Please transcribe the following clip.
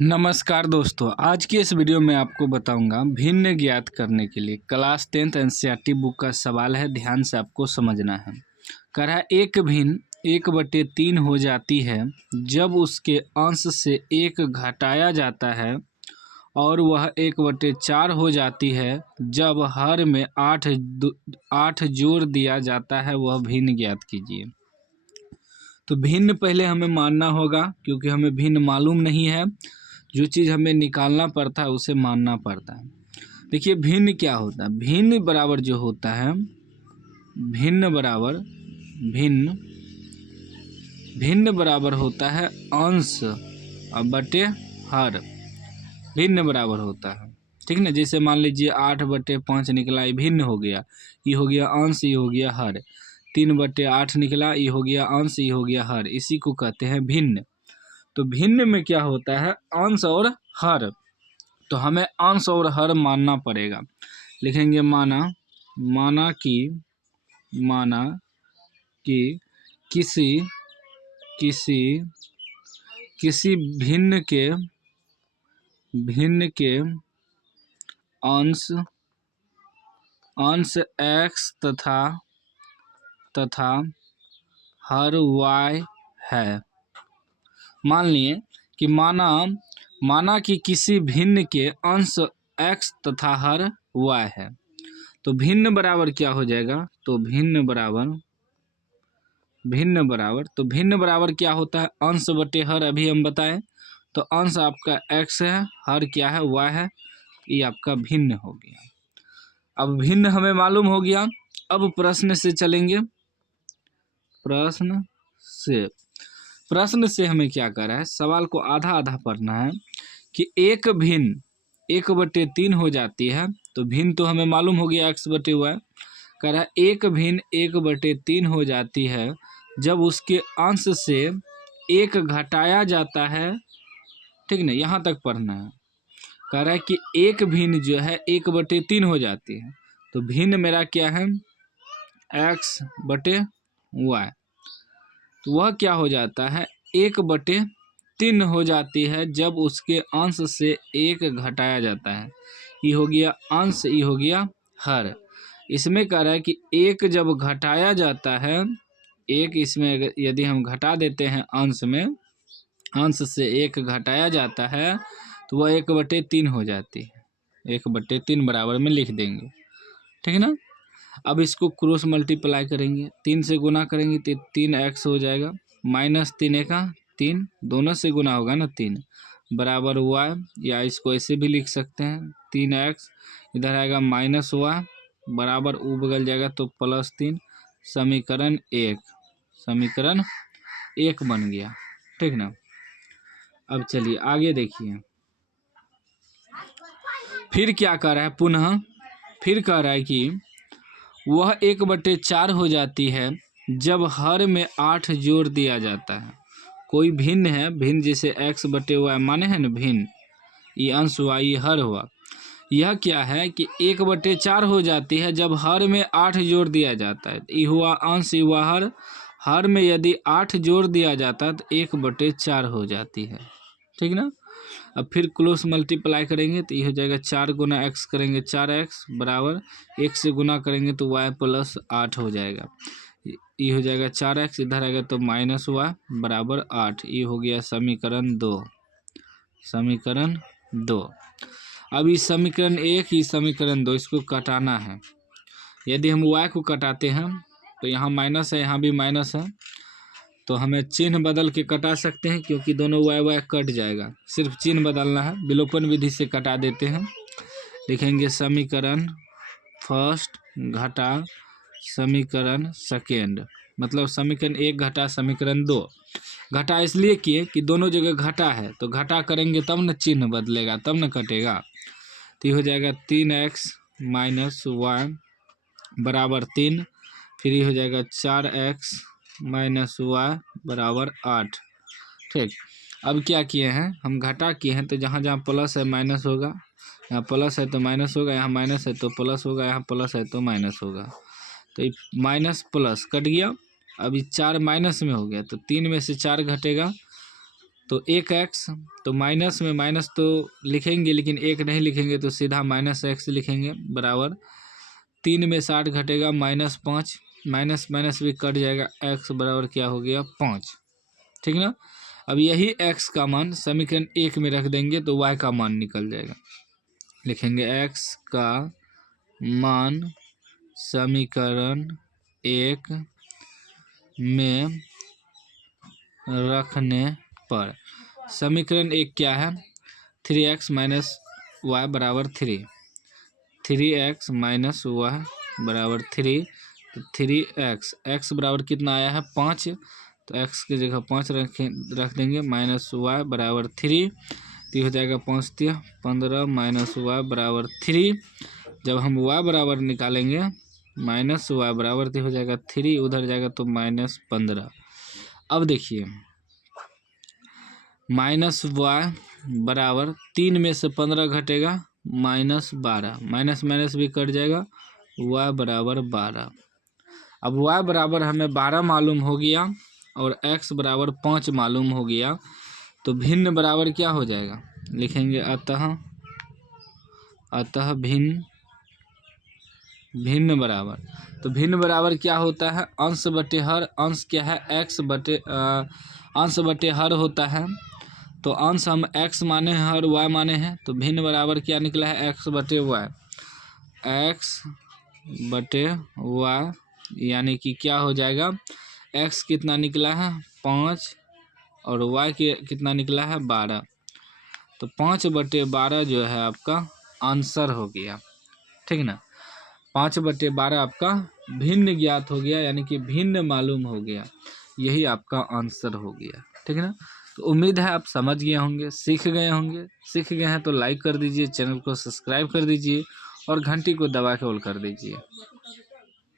नमस्कार दोस्तों, आज की इस वीडियो में आपको बताऊंगा भिन्न ज्ञात करने के लिए क्लास 10th एनसीईआरटी बुक का सवाल है। ध्यान से आपको समझना है। कह रहा है एक भिन्न 1/3 हो जाती है जब उसके अंश से 1 घटाया जाता है और वह 1/4 हो जाती है जब हर में 8 जोड़ दिया जाता है। वह भिन्न ज्ञात कीजिए। तो भिन्न पहले हमें मानना होगा क्योंकि हमें भिन्न मालूम नहीं है। जो चीज़ हमें निकालना पड़ता है उसे मानना पड़ता है। देखिए भिन्न क्या होता है। भिन्न बराबर जो होता है भिन्न बराबर होता है अंश बटे हर। भिन्न बराबर होता है, ठीक ना। जैसे मान लीजिए 8/5 निकला, ये भिन्न हो गया। ये हो गया अंश, ये हो गया हर। 3/8 निकला, ये हो गया अंश, ये हो गया हर। इसी को कहते हैं भिन्न। तो भिन्न में क्या होता है अंश और हर। तो हमें अंश और हर मानना पड़ेगा। लिखेंगे माना कि किसी भिन्न के अंश x तथा हर y है। मान लिए कि माना कि किसी भिन्न के अंश x तथा हर y है। तो भिन्न बराबर क्या हो जाएगा। तो भिन्न बराबर क्या होता है अंश बटे हर। अभी हम बताएं तो अंश आपका x है, हर क्या है y है। ये आपका भिन्न हो गया। अब भिन्न हमें मालूम हो गया। अब प्रश्न से चलेंगे। प्रश्न से हमें क्या कर रहा है, सवाल को आधा आधा पढ़ना है कि एक भिन्न 1/3 हो जाती है। तो भिन्न तो हमें मालूम हो गया x बटे y। कह रहा है एक भिन्न 1/3 हो जाती है जब उसके अंश से 1 घटाया जाता है, ठीक ना। यहाँ तक पढ़ना है। कह रहा है कि एक भिन्न जो है 1/3 हो जाती है। तो भिन्न मेरा क्या है x बटे y। तो वह क्या हो जाता है 1/3 हो जाती है जब उसके अंश से 1 घटाया जाता है। ये हो गया अंश, ये हो गया हर। इसमें कह रहा है कि 1 जब घटाया जाता है, 1 इसमें यदि हम घटा देते हैं अंश में, अंश से 1 घटाया जाता है तो वह 1/3 हो जाती है। 1/3 बराबर में लिख देंगे, ठीक है ना। अब इसको क्रॉस मल्टीप्लाई करेंगे, 3 से गुना करेंगे तो 3x हो जाएगा। -3 दोनों से गुना होगा ना 3 बराबर y। या इसको ऐसे भी लिख सकते हैं 3x इधर आएगा -y बराबर ऊ बगल जाएगा तो +3। समीकरण 1 बन गया, ठीक ना। अब चलिए आगे देखिए। फिर क्या कर रहा है पुनः फिर कह रहा है कि वह 1/4 हो जाती है जब हर में 8 जोड़ दिया जाता है। कोई भिन्न है, भिन्न जैसे x बटे y माने है ना भिन्न, ये अंश y ये हर हुआ। यह क्या है कि 1/4 हो जाती है जब हर में 8 जोड़ दिया जाता है। ये हुआ अंश, ये हुआ हर। हर में यदि 8 जोड़ दिया जाता है तो 1/4 हो जाती है, ठीक ना। अब फिर क्लोज मल्टीप्लाई करेंगे तो ये हो जाएगा 4 गुना x करेंगे 4x बराबर 1 से गुना करेंगे तो y + 8 हो जाएगा। ये हो जाएगा 4x इधर आएगा तो -y बराबर 8। ये हो गया समीकरण 2। अब इस समीकरण 1 इस समीकरण 2 इसको कटाना है। यदि हम y को कटाते हैं तो यहाँ माइनस है, यहाँ भी माइनस है, तो हमें चिन्ह बदल के कटा सकते हैं क्योंकि दोनों y कट जाएगा। सिर्फ चिन्ह बदलना है, विलोपन विधि से कटा देते हैं। लिखेंगे समीकरण फर्स्ट घटा समीकरण सेकेंड, मतलब समीकरण 1 घटा समीकरण 2। घटा इसलिए किए कि दोनों जगह घटा है, तो घटा करेंगे तब न चिन्ह बदलेगा, तब न कटेगा। तो ये हो जाएगा 3x - y बराबर 3। फिर ये हो जाएगा 4x - y बराबर 8, ठीक। अब क्या किए हैं हम घटा किए हैं, तो जहाँ जहाँ प्लस है माइनस होगा। यहाँ प्लस है तो माइनस होगा, यहाँ माइनस है तो प्लस होगा, यहाँ प्लस है तो माइनस होगा। तो ये माइनस प्लस कट गया। अब ये 4 माइनस में हो गया तो 3 में से 4 घटेगा तो 1x, तो माइनस में माइनस तो लिखेंगे लेकिन 1 नहीं लिखेंगे, तो सीधा -x लिखेंगे बराबर 3 में 60 घटेगा -5, माइनस माइनस भी कट जाएगा, x बराबर क्या हो गया 5। ठीक ना। अब यही x का मान समीकरण 1 में रख देंगे तो y का मान निकल जाएगा। लिखेंगे x का मान समीकरण 1 में रखने पर, समीकरण 1 क्या है 3x माइनस वाई बराबर 3, 3x माइनस वाई बराबर 3, तो 3x, x बराबर कितना आया है 5, तो x की जगह 5 रख देंगे, माइनस वाई बराबर 3, तो हो जाएगा 5 3 15 माइनस वाई बराबर 3। जब हम y बराबर निकालेंगे माइनस वाई बराबर तो हो जाएगा 3, उधर जाएगा तो -15। अब देखिए माइनस वाई बराबर 3 में से 15 घटेगा -12, माइनस माइनस भी कट जाएगा, y बराबर 12। अब y बराबर हमें 12 मालूम हो गया और x बराबर 5 मालूम हो गया, तो भिन्न बराबर क्या हो जाएगा, लिखेंगे अतः भिन्न बराबर, तो भिन्न बराबर क्या होता है अंश बटे हर, अंश क्या है अंश बटे हर होता है, तो अंश हम x माने हैं और y माने हैं, तो भिन्न बराबर क्या निकला है x बटे y, x बटे y, यानी कि क्या हो जाएगा x कितना निकला है 5 और y कितना निकला है 12, तो 5 बटे 12 जो है आपका आंसर हो गया। ठीक ना, 5 बटे 12 आपका भिन्न ज्ञात हो गया, यानी कि भिन्न मालूम हो गया, यही आपका आंसर हो गया। ठीक है ना, तो उम्मीद है आप समझ गए होंगे, सीख गए होंगे। सीख गए हैं तो लाइक कर दीजिए, चैनल को सब्सक्राइब कर दीजिए और घंटी को दबा के ऑल कर दीजिए।